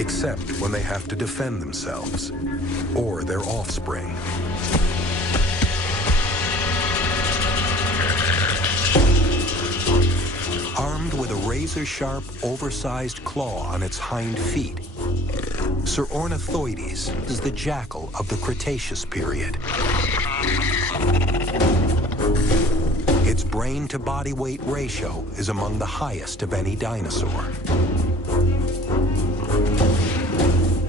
except when they have to defend themselves or their offspring. Armed with a razor-sharp, oversized claw on its hind feet, Ornithoides is the jackal of the Cretaceous period. Its brain-to-body weight ratio is among the highest of any dinosaur.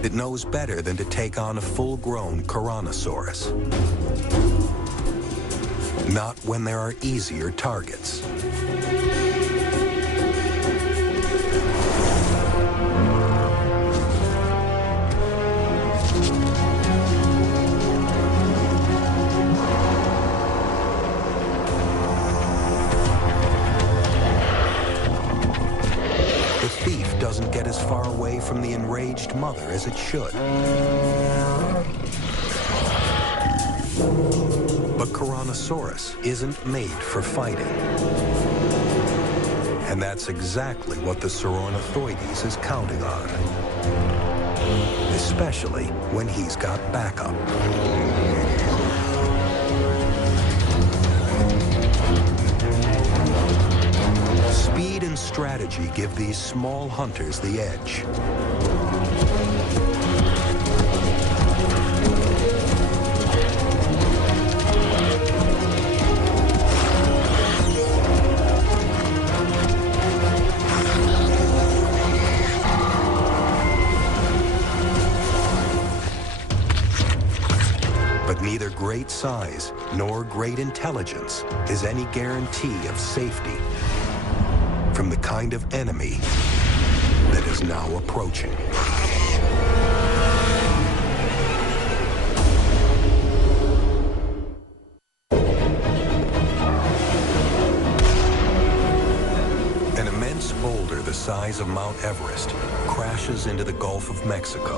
It knows better than to take on a full-grown Tyrannosaurus. Not when there are easier targets. Doesn't get as far away from the enraged mother as it should. But Tyrannosaurus isn't made for fighting. And that's exactly what the Ornithoides is counting on. Especially when he's got backup. Speed and strategy give these small hunters the edge. But neither great size nor great intelligence is any guarantee of safety from the kind of enemy that is now approaching. An immense boulder the size of Mount Everest crashes into the Gulf of Mexico,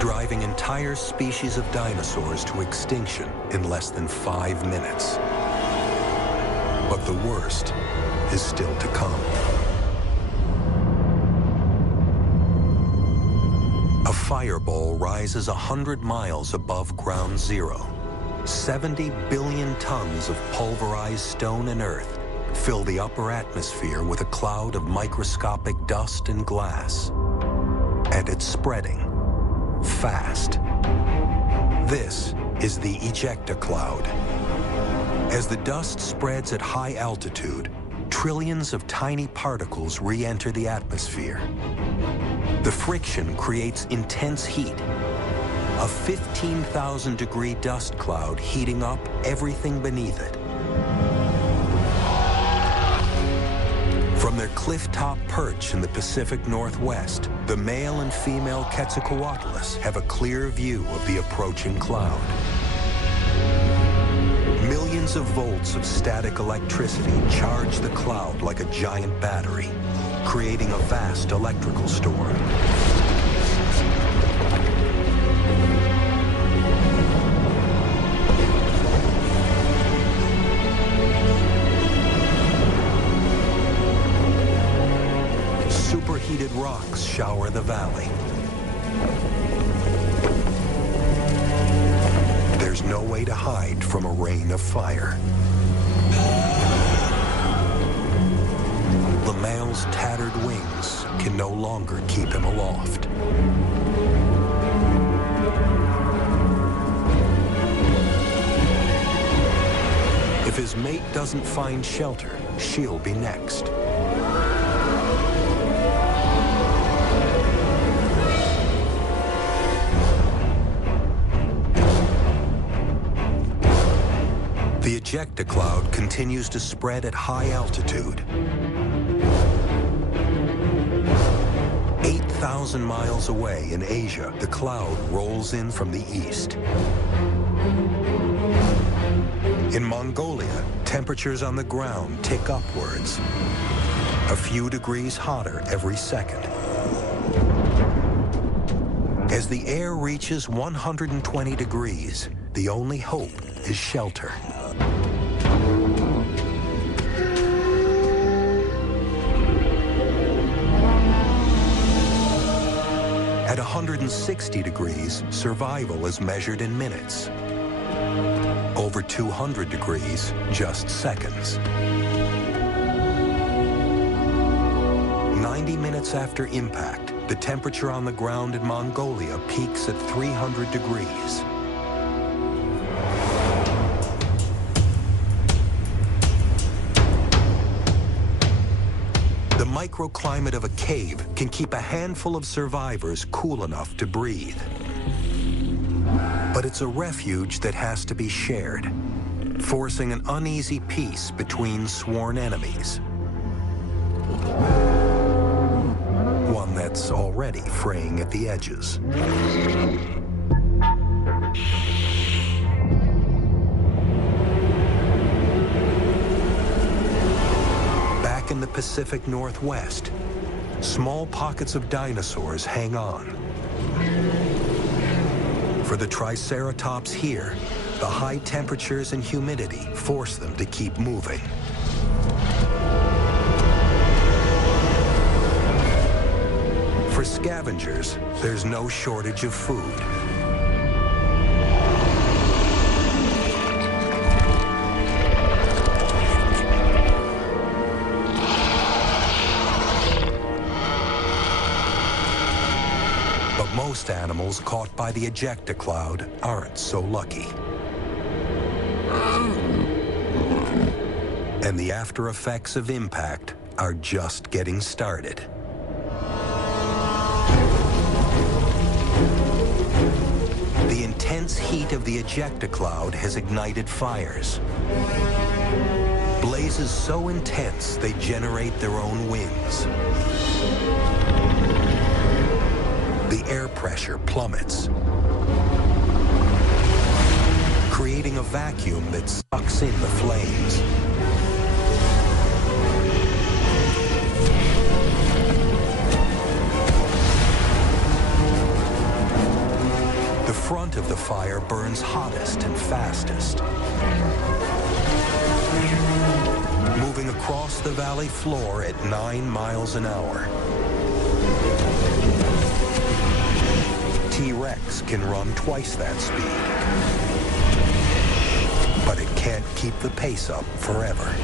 driving entire species of dinosaurs to extinction in less than 5 minutes. But the worst is still to come. A fireball rises 100 miles above ground zero. 70 billion tons of pulverized stone and earth fill the upper atmosphere with a cloud of microscopic dust and glass. And it's spreading fast. This is the ejecta cloud. As the dust spreads at high altitude, trillions of tiny particles re-enter the atmosphere. The friction creates intense heat. A 15,000-degree dust cloud heating up everything beneath it. From their cliff-top perch in the Pacific Northwest, the male and female Quetzalcoatlus have a clear view of the approaching cloud. Millions of volts of static electricity charge the cloud like a giant battery, creating a vast electrical storm. Superheated rocks shower the valley. There's no way to hide from a rain of fire. The male's tattered wings can no longer keep him aloft. If his mate doesn't find shelter, she'll be next. The ejecta cloud continues to spread at high altitude. 8,000 miles away in Asia, the cloud rolls in from the east. In Mongolia, temperatures on the ground tick upwards, a few degrees hotter every second. As the air reaches 120 degrees, the only hope is shelter. At 160 degrees, survival is measured in minutes. Over 200 degrees, just seconds. 90 minutes after impact, the temperature on the ground in Mongolia peaks at 300 degrees. The microclimate of a cave can keep a handful of survivors cool enough to breathe. But it's a refuge that has to be shared, forcing an uneasy peace between sworn enemies. One that's already fraying at the edges. Back in the Pacific Northwest, small pockets of dinosaurs hang on. For the Triceratops here, the high temperatures and humidity force them to keep moving. For scavengers, there's no shortage of food. But most animals caught by the ejecta cloud aren't so lucky. And the after effects of impact are just getting started. The intense heat of the ejecta cloud has ignited fires. Blazes so intense they generate their own winds. The air pressure plummets, creating a vacuum that sucks in the flames. The front of the fire burns hottest and fastest, moving across the valley floor at 9 miles an hour. T-Rex can run twice that speed, but it can't keep the pace up forever.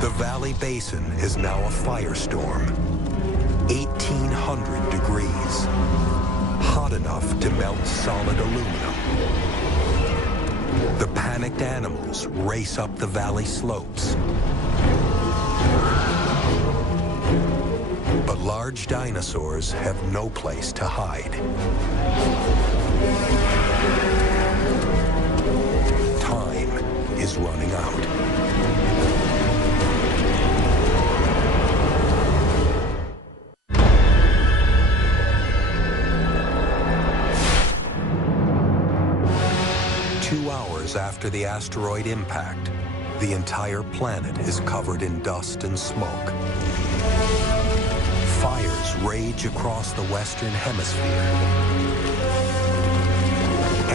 The valley basin is now a firestorm. 1,800 degrees, hot enough to melt solid aluminum. The panicked animals race up the valley slopes. But large dinosaurs have no place to hide. Time is running out. After the asteroid impact, the entire planet is covered in dust and smoke. Fires rage across the Western Hemisphere.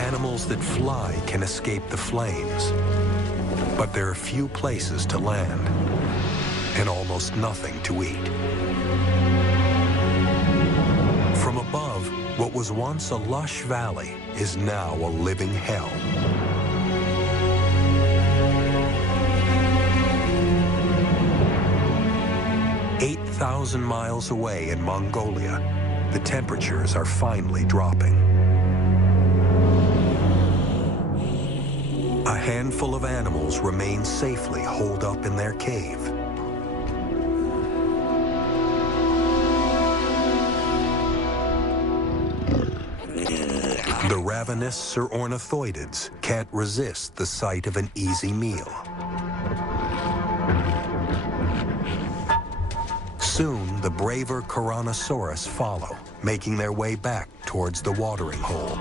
Animals that fly can escape the flames, but there are few places to land and almost nothing to eat. From above, what was once a lush valley is now a living hell. 8,000 miles away in Mongolia, the temperatures are finally dropping. A handful of animals remain safely holed up in their cave. The ravenous or ornithoidids can't resist the sight of an easy meal. Soon, the braver Tyrannosaurus follow, making their way back towards the watering hole.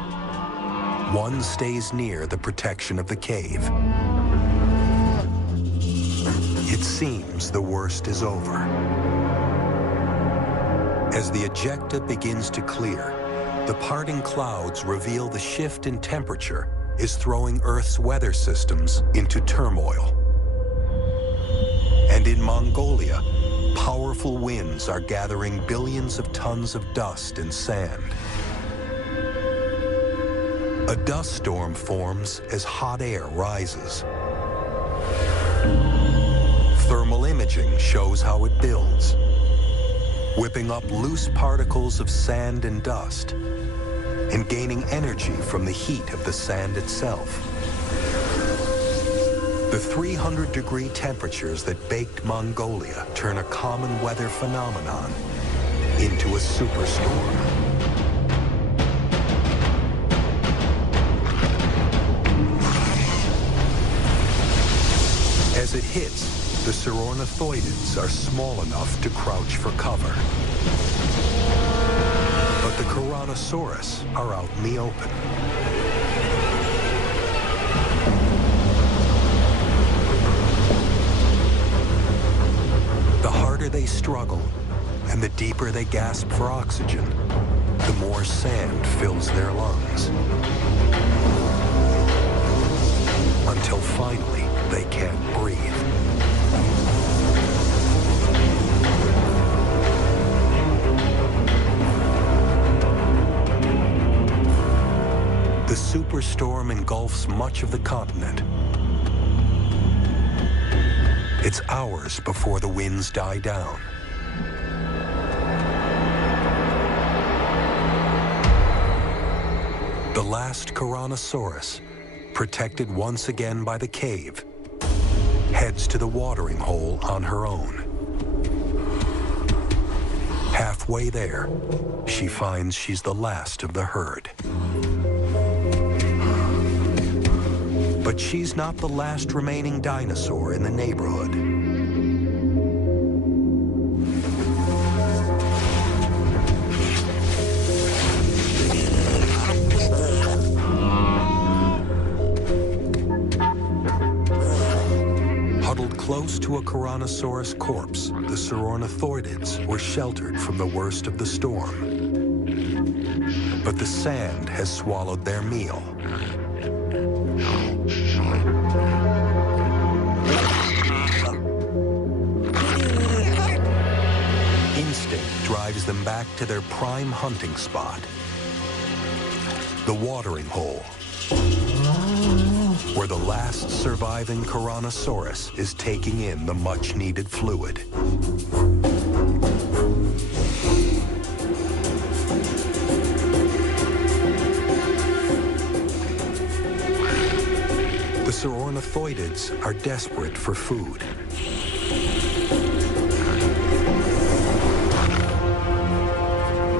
One stays near the protection of the cave. It seems the worst is over. As the ejecta begins to clear, the parting clouds reveal the shift in temperature is throwing Earth's weather systems into turmoil. And in Mongolia, powerful winds are gathering billions of tons of dust and sand. A dust storm forms as hot air rises. Thermal imaging shows how it builds, whipping up loose particles of sand and dust and gaining energy from the heat of the sand itself. The 300-degree temperatures that baked Mongolia turn a common weather phenomenon into a superstorm. As it hits, the Saurornithoidids are small enough to crouch for cover. But the Tyrannosaurus are out in the open. The harder they struggle and the deeper they gasp for oxygen, the more sand fills their lungs. Until finally, they can't breathe. The superstorm engulfs much of the continent. It's hours before the winds die down. The last Tyrannosaurus, protected once again by the cave, heads to the watering hole on her own. Halfway there, she finds she's the last of the herd. But she's not the last remaining dinosaur in the neighborhood. Huddled close to a Tyrannosaurus corpse, the Saurornithoidids were sheltered from the worst of the storm. But the sand has swallowed their meal. Instinct drives them back to their prime hunting spot, the watering hole, where the last surviving Tyrannosaurus is taking in the much-needed fluid. The Saurornithoidids are desperate for food.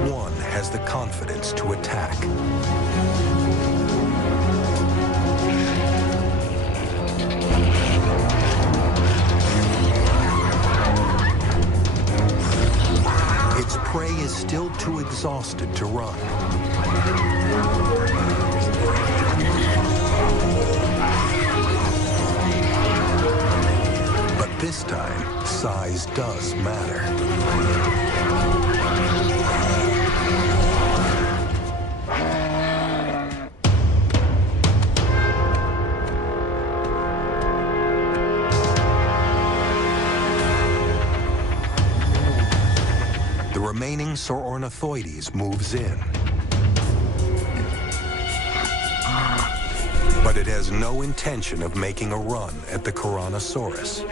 One has the confidence to attack. Its prey is still too exhausted to run. But this time, size does matter. The remaining Saurornithoides moves in. But it has no intention of making a run at the Tyrannosaurus.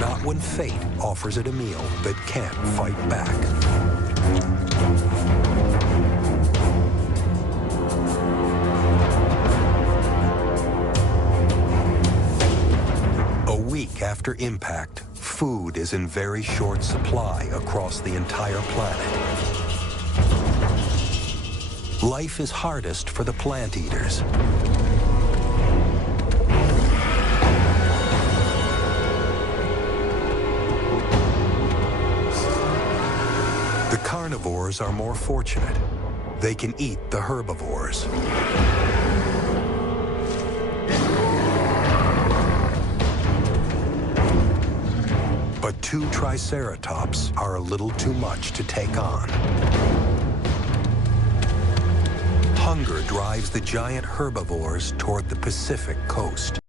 Not when fate offers it a meal that can't fight back. A week after impact, food is in very short supply across the entire planet. Life is hardest for the plant eaters. The carnivores are more fortunate. They can eat the herbivores. But two triceratops are a little too much to take on. Hunger drives the giant herbivores toward the Pacific coast.